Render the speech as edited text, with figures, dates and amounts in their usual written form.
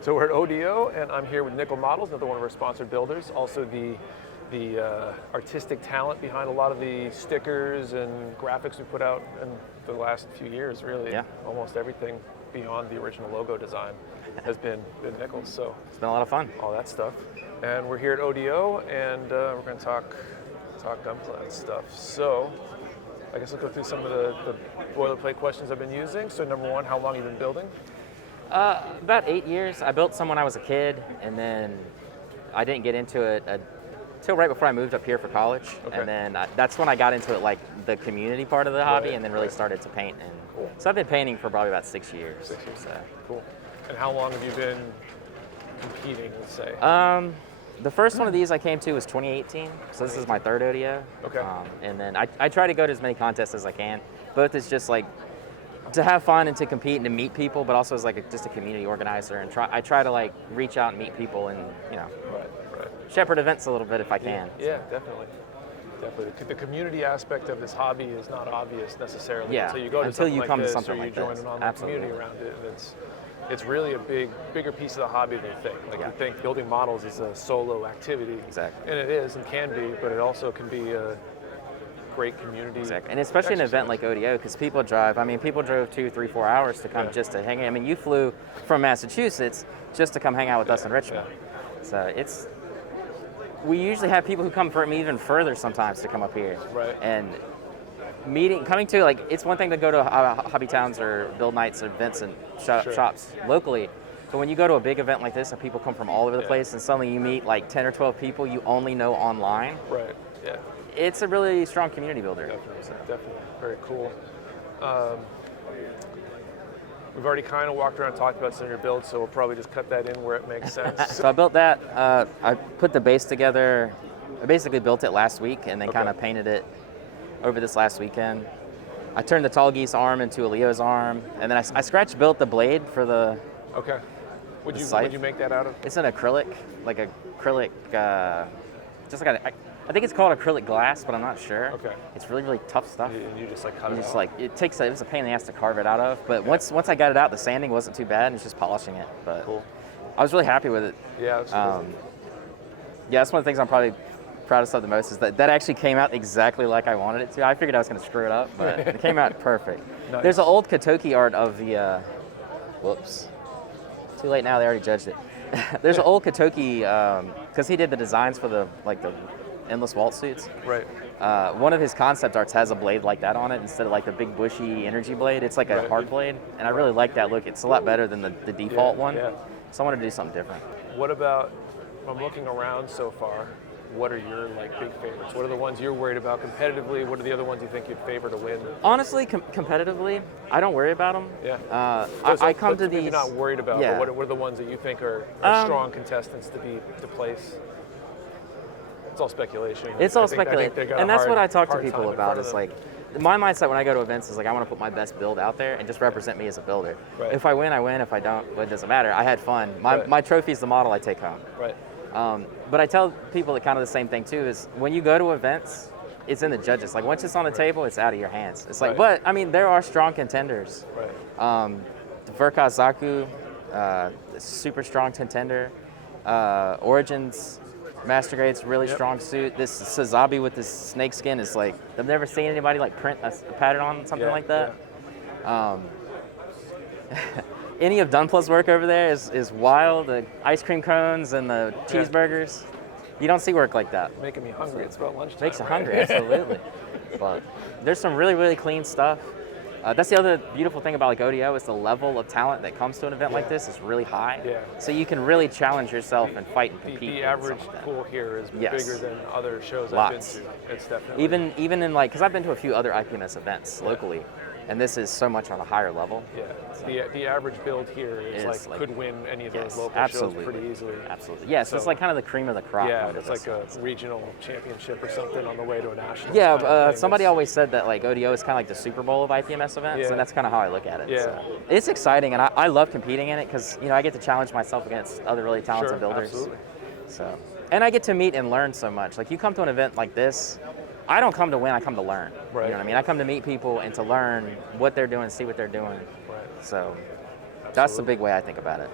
So we're at ODO, and I'm here with Nickel Models, another one of our sponsored builders. Also the artistic talent behind a lot of the stickers and graphics we put out in the last few years, really. Yeah. Almost everything beyond the original logo design has been Nickels. So It's been a lot of fun. all that stuff. And we're here at ODO, and we're going to talk gunpla and stuff. So I guess I'll go through some of the boilerplate questions I've been using. So number one, how long have you been building? About 8 years. I built some when I was a kid, and then I didn't get into it until right before I moved up here for college. Okay. And then that's when I got into it, like the community part of the hobby, Right, and then really right. started to paint. And Cool. so I've been painting for probably about 6 years. 6 years. So. Cool. And how long have you been competing, let's say? The first one of these I came to was 2018, so this is my third ODO. Okay. And then I try to go to as many contests as I can. Both is just like to have fun and to compete and to meet people, but also as like just a community organizer, and I try to like reach out and meet people and Right. shepherd events a little bit if I can. Yeah, definitely. The community aspect of this hobby is not obvious necessarily Yeah, until you go to until something you like come to this, something or you like join this. an online Absolutely. community around it, and it's really a bigger piece of the hobby than you think. Like Yeah. you think building models is a solo activity, Exactly. and it is and can be, but it also can be a great community. Exactly, and especially an event like ODO, because people drove 2, 3, 4 hours to come just to hang out. I mean, you flew from Massachusetts just to come hang out with us in Richmond. So we usually have people who come from even further sometimes to come up here. Right. And coming to, like, it's one thing to go to hobby towns or build nights or events and Sure. shops locally. But when you go to a big event like this and people come from all over the Yeah. place and suddenly you meet like 10 or 12 people you only know online, Right. Yeah. it's a really strong community builder. Definitely. Very cool. We've already kind of walked around and talked about some of your builds, so we'll probably just cut that in where it makes sense. So I built that. I put the base together. I basically built it last week and then Okay. kind of painted it over this last weekend. I turned the tall geese arm into a Leo's arm, and then I scratch built the blade for the. Okay. Would scythe. you make that out of? It's an acrylic, just like I think it's called acrylic glass, but I'm not sure. Okay. It's really, really tough stuff. And you just like cut And it just out? like it was a pain in the ass to carve it out of. But once I got it out, the sanding wasn't too bad, and it's just polishing it. But Cool. I was really happy with it. Yeah, that's cool. Yeah, that's one of the things I'm probably proudest of the most is that actually came out exactly like I wanted it to. I figured I was going to screw it up, but it came out perfect. Nice. There's an old Kotoki art of the, whoops, too late now, they already judged it. There's an old Kotoki, because he did the designs for the endless waltz suits. Right. One of his concept arts has a blade like that on it instead of like the big bushy energy blade. It's like a Right. hard blade, and I really like that look. It's a lot better than the default one. Yeah. So I wanted to do something different. What about, from looking around so far, what are your like big favorites? What are the ones you're worried about competitively? What are the other ones you think you'd favor to win? Honestly, competitively, I don't worry about them. Yeah. I come to maybe these. not worried about, Yeah. but what are the ones that you think are strong contestants to place? It's all speculation. It's all I think they speculation, got a and that's hard- what I talk to hard people time in about. front of Is them. like my mindset when I go to events is like I want to put my best build out there and just represent me as a builder. Right. If I win, I win. If I don't, well, it doesn't matter. I had fun. Right. My trophy is the model I take home. Right. But I tell people that kind of the same thing too is when you go to events, it's in the judges. Like once it's on the table, it's out of your hands. It's like, Right. but I mean, there are strong contenders. Right. Verka Zaku, super strong contender. Origins, Master Grade's really Yep. strong suit. This Sazabi with this snake skin is like, I've never seen anybody like print a pattern on something Yeah, like that. Any of Dunpla's work over there is wild. The ice cream cones and the cheeseburgers. You don't see work like that. Making me hungry. It's about lunchtime. Makes you right? hungry, absolutely. But there's some really, really clean stuff. That's the other beautiful thing about like ODO is the level of talent that comes to an event like this is really high. Yeah. So you can really challenge yourself and fight and compete. The in average something like that. pool here is Yes. bigger than other shows Lots. I've been to. It's definitely Even in like, because I've been to a few other IPMS events locally, and this is so much on a higher level. Yeah. The average build here is like could win any of those local absolutely. shows pretty easily. Absolutely. Yeah, so it's like kind of the cream of the crop. Yeah, out of it's this like one. a regional championship or something on the way to a national. Yeah, kind of thing. somebody It's- always said that like ODO is kind of like the Super Bowl of IPMS events, Yeah. and that's kind of how I look at it. Yeah. So it's exciting, and I love competing in it because I get to challenge myself against other really talented Sure, builders. absolutely. So, and I get to meet and learn so much. Like you come to an event like this, I don't come to win, I come to learn. Right. You know what I mean? I come to meet people and to learn what they're doing, see what they're doing. Right. So that's the big way I think about it.